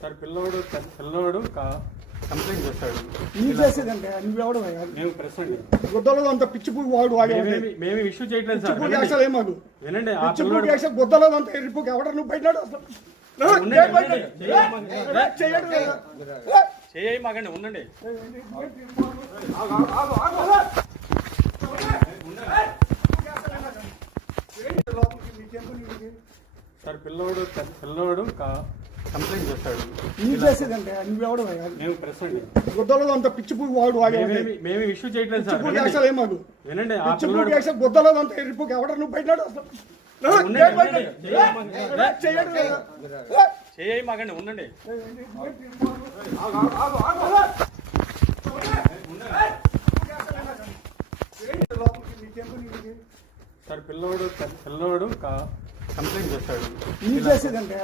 Sir పిల్లవాడు complaint చేస్తాడు. నీ చేసేదంటే నువ్వెవడు మేము ప్రెస్ అండి. గుద్దలో అంత పిచ్చి పూకి వాడు మేము ఇష్యూ చేయట్లేదు సార్. పూకి అసలు ఏమాకు వినండి. ఆ పిచ్చి పిల్లవాడు పూకి వేసే గుద్దలో అంత ఎరిపోకి ఎవడ నువ్వు బయట చేయి మాకండి ఉండండి. సార్ పిల్లవాడు కంప్లైంట్ చేస్తాడు. నీ చేసేదంటే నువ్వెవడు మేము ప్రెస్ అండి. గుద్దలో అంత పిచ్చి పూకి వాడు మేము ఇష్యూ చేయట్లేదు సార్. పూకి అసలు ఏమాకు వినండి. ఆ పిచ్చి పిల్లవాడు పూకి వేసే గుద్దలో అంత ఎరిపోకి ఎవడ నువ్వు బయట చేయి మాకండి ఉండండి. సార్ పిల్లవాడు కంప్లైంట్ చేస్తాడు. నీ చేసేదంటే